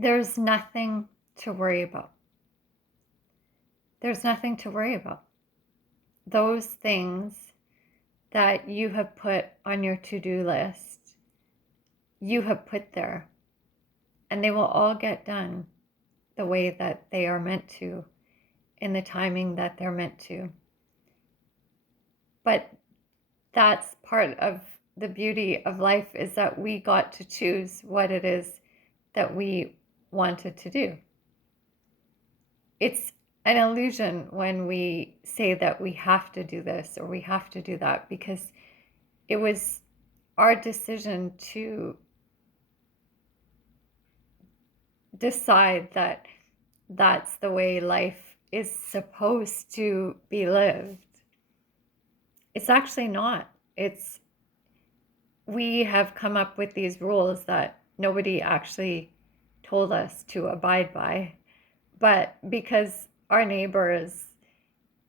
There's nothing to worry about. There's nothing to worry about. Those things that you have put on your to-do list, you have put there, and they will all get done the way that they are meant to, in the timing that they're meant to. But that's part of the beauty of life, is that we got to choose what it is that we wanted to do. It's an illusion when we say that we have to do this or we have to do that, because it was our decision to decide that that's the way life is supposed to be lived. It's actually not. We have come up with these rules that nobody actually told us to abide by, but because our neighbors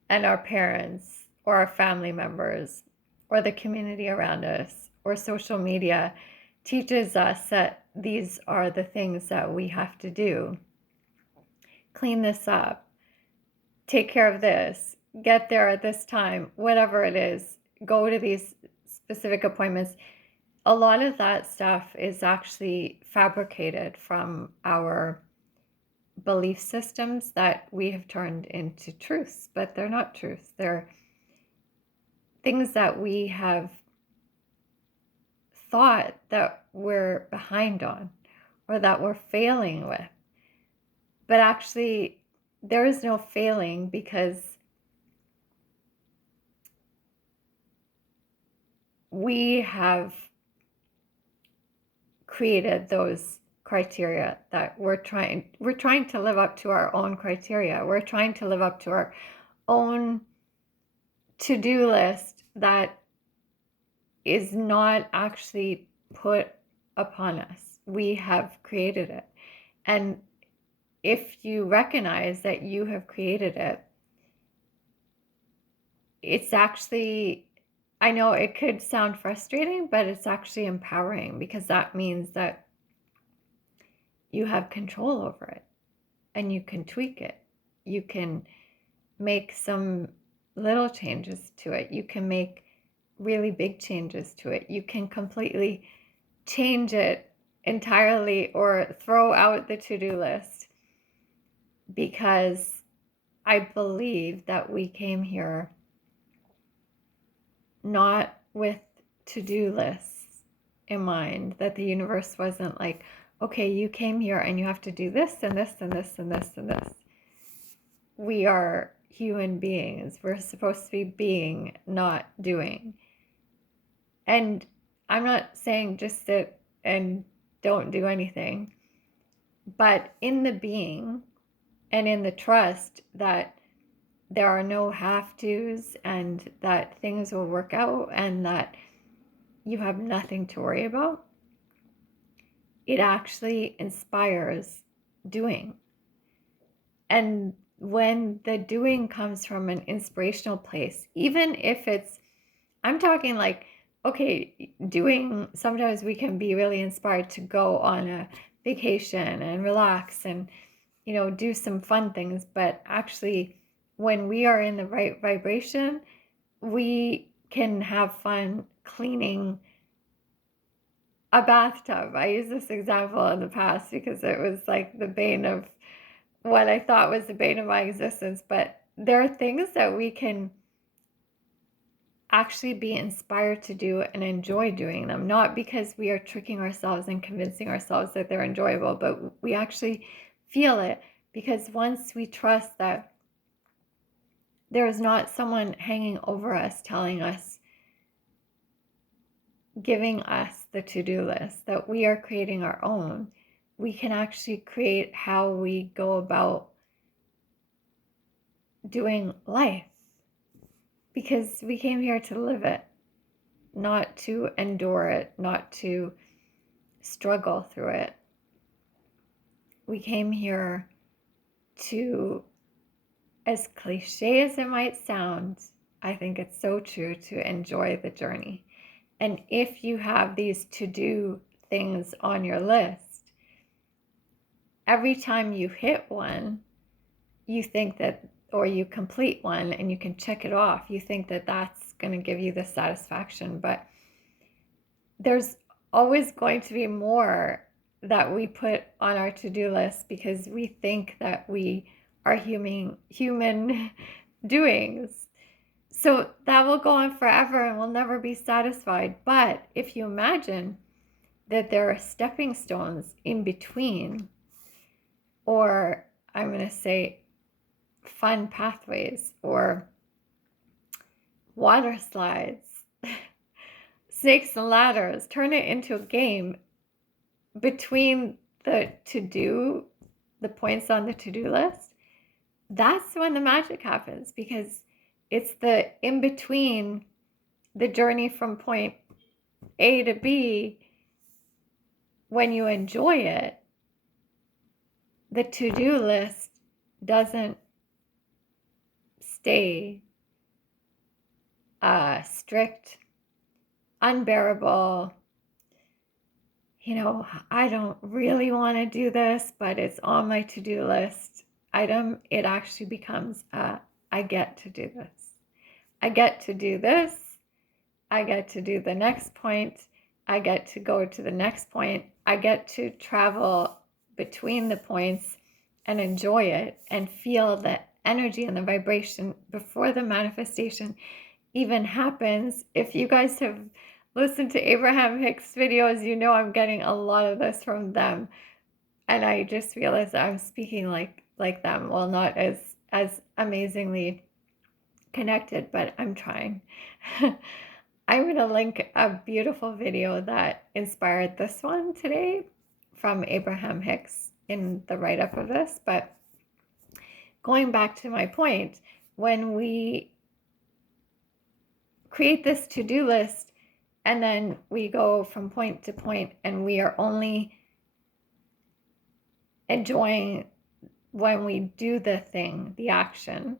and our parents or our family members or the community around us or social media teaches us that these are the things that we have to do. Clean this up, take care of this, get there at this time, whatever it is, go to these specific appointments. A lot of that stuff is actually fabricated from our belief systems that we have turned into truths, but they're not truths. They're things that we have thought that we're behind on or that we're failing with. But actually, there is no failing, because we have created those criteria that we're trying to live up to our own criteria. We're trying to live up to our own to-do list that is not actually put upon us. We have created it. And if you recognize that you have created it, it's actually, I know it could sound frustrating, but it's actually empowering, because that means that you have control over it and you can tweak it. You can make some little changes to it. You can make really big changes to it. You can completely change it entirely or throw out the to-do list, because I believe that we came here not with to-do lists in mind, that the universe wasn't like, okay, you came here and you have to do this and this and this and this and this. We are human beings. We're supposed to be being, not doing. And I'm not saying just sit and don't do anything, but in the being and in the trust that there are no have-tos and that things will work out and that you have nothing to worry about, it actually inspires doing. And when the doing comes from an inspirational place, even if it's, I'm talking like, okay, doing, sometimes we can be really inspired to go on a vacation and relax and, do some fun things. But actually, when we are in the right vibration, we can have fun cleaning a bathtub. I use this example in the past because it was like the bane of what I thought was the bane of my existence. But there are things that we can actually be inspired to do and enjoy doing them, not because we are tricking ourselves and convincing ourselves that they're enjoyable, but we actually feel it, because once we trust that there is not someone hanging over us telling us, giving us the to-do list, that we are creating our own, we can actually create how we go about doing life, because we came here to live it, not to endure it, not to struggle through it. We came here to, as cliche as it might sound, I think it's so true, to enjoy the journey. And if you have these to-do things on your list every time you hit one, you think that, or you complete one and you can check it off, you think that that's going to give you the satisfaction. But there's always going to be more that we put on our to-do list because we think that we are human doings. So that will go on forever and we'll never be satisfied. But if you imagine that there are stepping stones in between, or I'm going to say fun pathways, or water slides, snakes and ladders, turn it into a game between the points on the to-do list, that's when the magic happens, because it's the in between, the journey from point A to B. When you enjoy it, the to-do list doesn't stay strict, unbearable. I don't really want to do this, but it's on my to-do list item. It actually becomes I get to do this. I get to do this. I get to do the next point. I get to go to the next point. I get to travel between the points and enjoy it and feel the energy and the vibration before the manifestation even happens. If you guys have listened to Abraham Hicks videos, I'm getting a lot of this from them. And I just realized I'm speaking like them. Well, not as amazingly connected, but I'm trying. I'm going to link a beautiful video that inspired this one today from Abraham Hicks in the write-up of this. But going back to my point, when we create this to-do list and then we go from point to point and we are only enjoying when we do the thing, the action,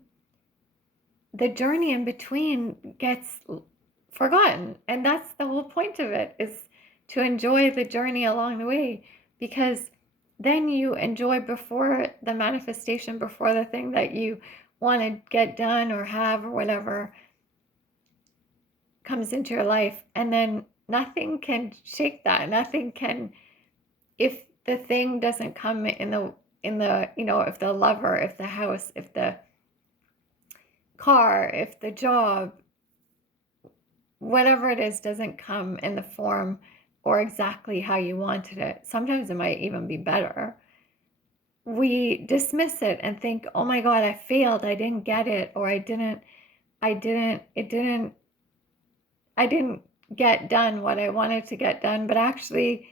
the journey in between gets forgotten. And that's the whole point of it, is to enjoy the journey along the way, because then you enjoy before the manifestation, before the thing that you want to get done or have or whatever comes into your life. And then nothing can shake that. Nothing can, if the thing doesn't come in the if the lover, if the house, if the car, if the job, whatever it is, doesn't come in the form or exactly how you wanted it, sometimes it might even be better, we dismiss it and think, oh my God, I failed, I didn't get it, or I didn't get done what I wanted to get done. But actually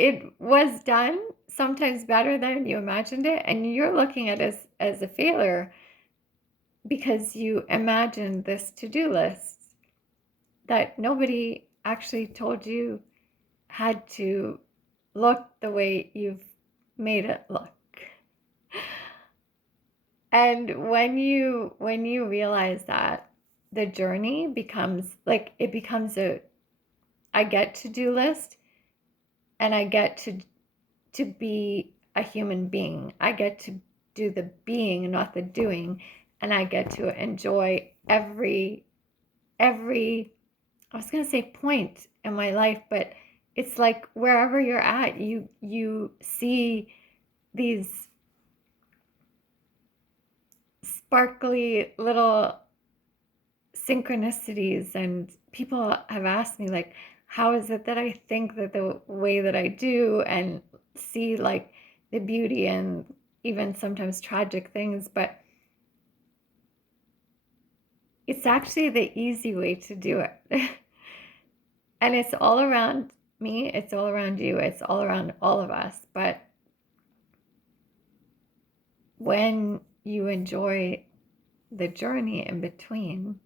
it was done, sometimes better than you imagined it, and you're looking at it as a failure because you imagined this to-do list that nobody actually told you had to look the way you've made it look. And when you realize that, the journey becomes I get to-do list, and I get to be a human being. I get to do the being, not the doing, and I get to enjoy every I was going to say point in my life, but it's like wherever you're at, you see these sparkly little synchronicities. And people have asked me, like, how is it that I think that the way that I do, and see like the beauty and even sometimes tragic things, but it's actually the easy way to do it. And it's all around me, it's all around you, it's all around all of us. But when you enjoy the journey in between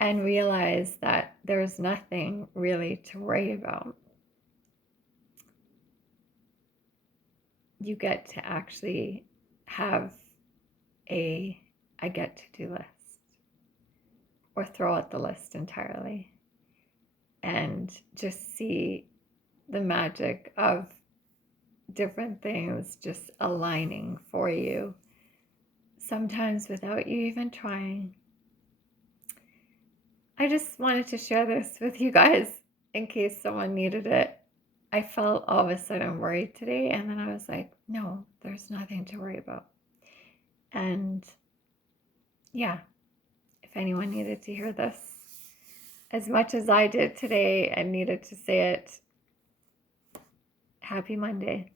and realize that there's nothing really to worry about, you get to actually have I get to do list, or throw out the list entirely and just see the magic of different things just aligning for you, sometimes without you even trying. I just wanted to share this with you guys in case someone needed it. I felt all of a sudden worried today, and then I was like, no, there's nothing to worry about. And yeah, if anyone needed to hear this as much as I did today and needed to say it, happy Monday.